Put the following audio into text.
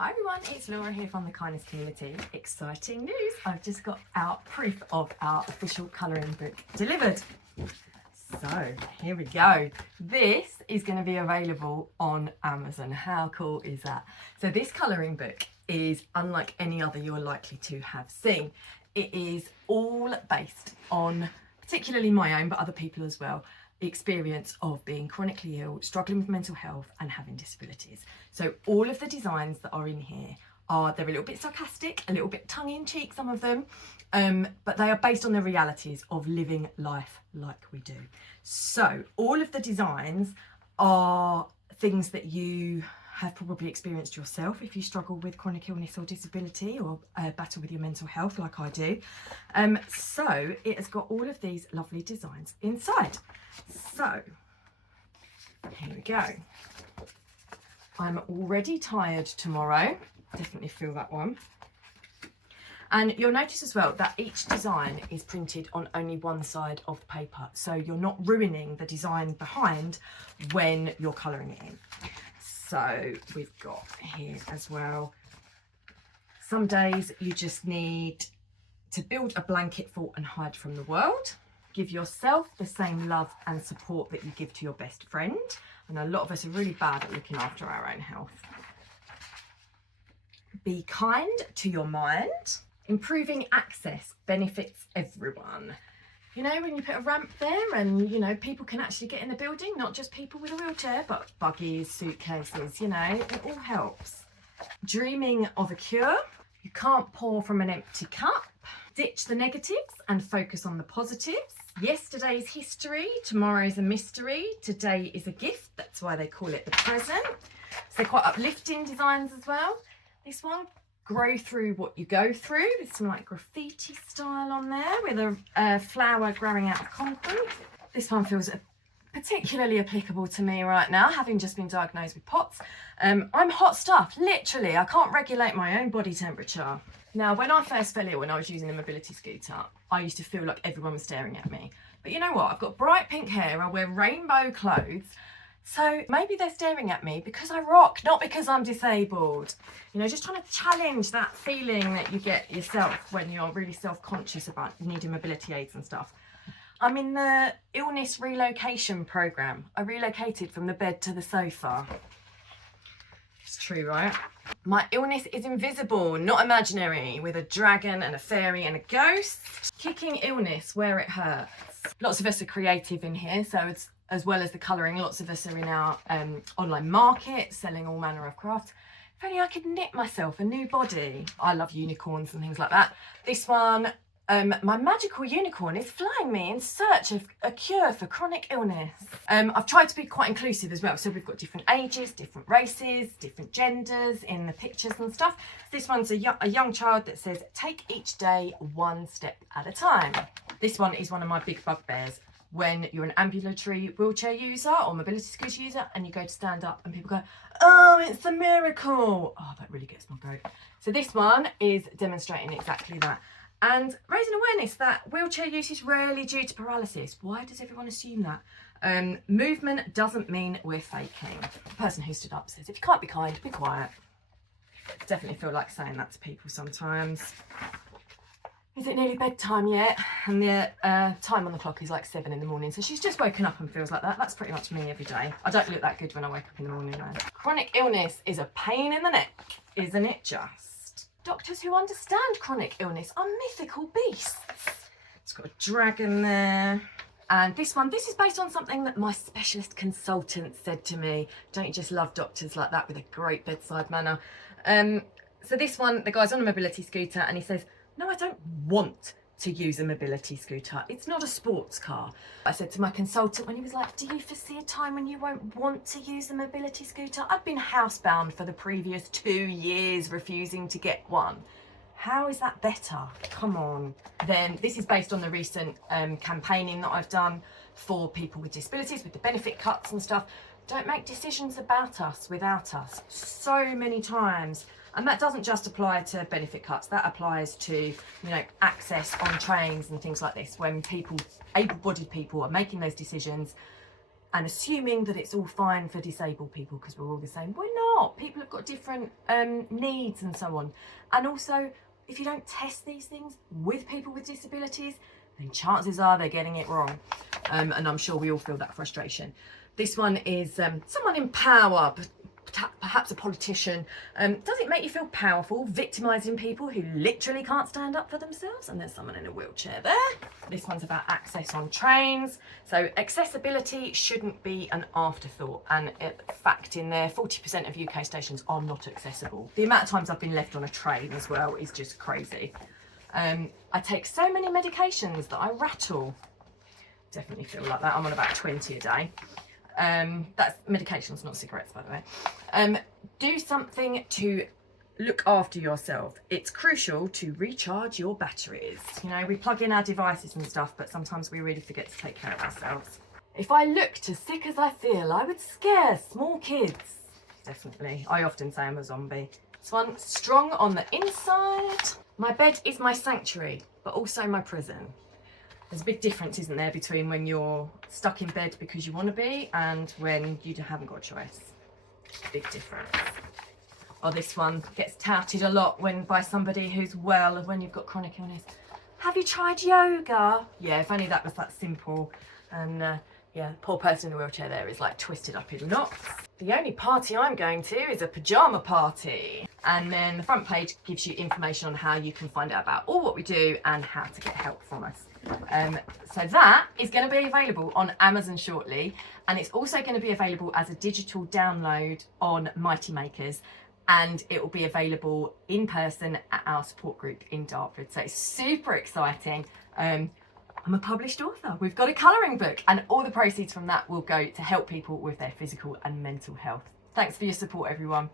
Hi everyone, it's Laura here from the Kindness Community. Exciting news! I've just got our proof of our official colouring book delivered. So here we go. This is going to be available on Amazon. How cool is that? So this colouring book is unlike any other you're likely to have seen. It is all based on, particularly my own, but other people as well, experience of being chronically ill, struggling with mental health and having disabilities. So all of the designs that are in here they're a little bit sarcastic, a little bit tongue-in-cheek, some of them, but they are based on the realities of living life like we do. So all of the designs are things that you have probably experienced yourself if you struggle with chronic illness or disability or battle with your mental health like I do. So it has got all of these lovely designs inside. So here we go. I'm already tired tomorrow. Definitely feel that one. And you'll notice as well that each design is printed on only one side of the paper. So you're not ruining the design behind when you're colouring it in. So we've got here as well, some days you just need to build a blanket fort and hide from the world. Give yourself the same love and support that you give to your best friend. And a lot of us are really bad at looking after our own health. Be kind to your mind. Improving access benefits everyone. You know, when you put a ramp there and, you know, people can actually get in the building, not just people with a wheelchair, but buggies, suitcases, you know, it all helps. Dreaming of a cure. You can't pour from an empty cup. Ditch the negatives and focus on the positives. Yesterday's history, tomorrow's a mystery, today is a gift. That's why they call it the present. So they're quite uplifting designs as well. This one, grow through what you go through. There's some like graffiti style on there with a flower growing out of concrete. This one feels particularly applicable to me right now, having just been diagnosed with POTS. I'm hot stuff, literally. I can't regulate my own body temperature. Now, when I first fell ill, when I was using the mobility scooter, I used to feel like everyone was staring at me. But you know what? I've got bright pink hair, I wear rainbow clothes. So maybe they're staring at me because I rock, not because I'm disabled. You know, just trying to challenge that feeling that you get yourself when you're really self-conscious about needing mobility aids and stuff. I'm in the illness relocation program. I relocated from the bed to the sofa. It's true, right? My illness is invisible, not imaginary, with a dragon and a fairy and a ghost. Kicking illness where it hurts. Lots of us are creative in here, so it's, as well as the colouring, lots of us are in our online market, selling all manner of crafts. If only I could knit myself a new body. I love unicorns and things like that. This one, my magical unicorn is flying me in search of a cure for chronic illness. I've tried to be quite inclusive as well. So we've got different ages, different races, different genders in the pictures and stuff. This one's a young child that says, take each day one step at a time. This one is one of my big bugbears. When you're an ambulatory wheelchair user or mobility scooter user and you go to stand up and people go, oh, it's a miracle. Oh, that really gets my goat. So this one is demonstrating exactly that. And raising awareness that wheelchair use is rarely due to paralysis. Why does everyone assume that? Movement doesn't mean we're faking. The person who stood up says, if you can't be kind, be quiet. Definitely feel like saying that to people sometimes. Is it nearly bedtime yet? And the time on the clock is like 7 in the morning. So she's just woken up and feels like that. That's pretty much me every day. I don't look that good when I wake up in the morning though. Chronic illness is a pain in the neck, isn't it just? Doctors who understand chronic illness are mythical beasts. It's got a dragon there. And this one, this is based on something that my specialist consultant said to me. Don't you just love doctors like that with a great bedside manner? So this one, the guy's on a mobility scooter and he says, no, I don't want to use a mobility scooter. It's not a sports car. I said to my consultant when he was like, do you foresee a time when you won't want to use a mobility scooter? I've been housebound for the previous 2 years, refusing to get one. How is that better? Come on. Then this is based on the recent campaigning that I've done for people with disabilities, with the benefit cuts and stuff. Don't make decisions about us without us. So many times. And that doesn't just apply to benefit cuts, that applies to, you know, access on trains and things like this, when people, able-bodied people, are making those decisions and assuming that it's all fine for disabled people because we're all the same. We're not. People have got different needs and so on. And also, if you don't test these things with people with disabilities, then chances are they're getting it wrong. And I'm sure we all feel that frustration. This one is someone in power, perhaps a politician. Does it make you feel powerful, victimising people who literally can't stand up for themselves? And there's someone in a wheelchair there. This one's about access on trains. So accessibility shouldn't be an afterthought. And in fact, in there, 40% of UK stations are not accessible. The amount of times I've been left on a train as well is just crazy. I take so many medications that I rattle. Definitely feel like that. I'm on about 20 a day. That's medications, not cigarettes, by the way. Do something to look after yourself. It's crucial to recharge your batteries. You know, we plug in our devices and stuff, but sometimes we really forget to take care of ourselves. If I looked as sick as I feel, I would scare small kids. Definitely. I often say I'm a zombie. This one, strong on the inside. My bed is my sanctuary, but also my prison. There's a big difference, isn't there, between when you're stuck in bed because you want to be and when you haven't got a choice. Big difference. Or this one gets touted a lot by somebody who's well, when you've got chronic illness. Have you tried yoga? Yeah, if only that was that simple. And yeah, poor person in the wheelchair there is like twisted up in knots. The only party I'm going to is a pyjama party. And then the front page gives you information on how you can find out about all what we do and how to get help from us. So that is going to be available on Amazon shortly, and it's also going to be available as a digital download on Mighty Makers, and it will be available in person at our support group in Dartford. So it's super exciting. I'm a published author. We've got a colouring book, and all the proceeds from that will go to help people with their physical and mental health. Thanks for your support, everyone.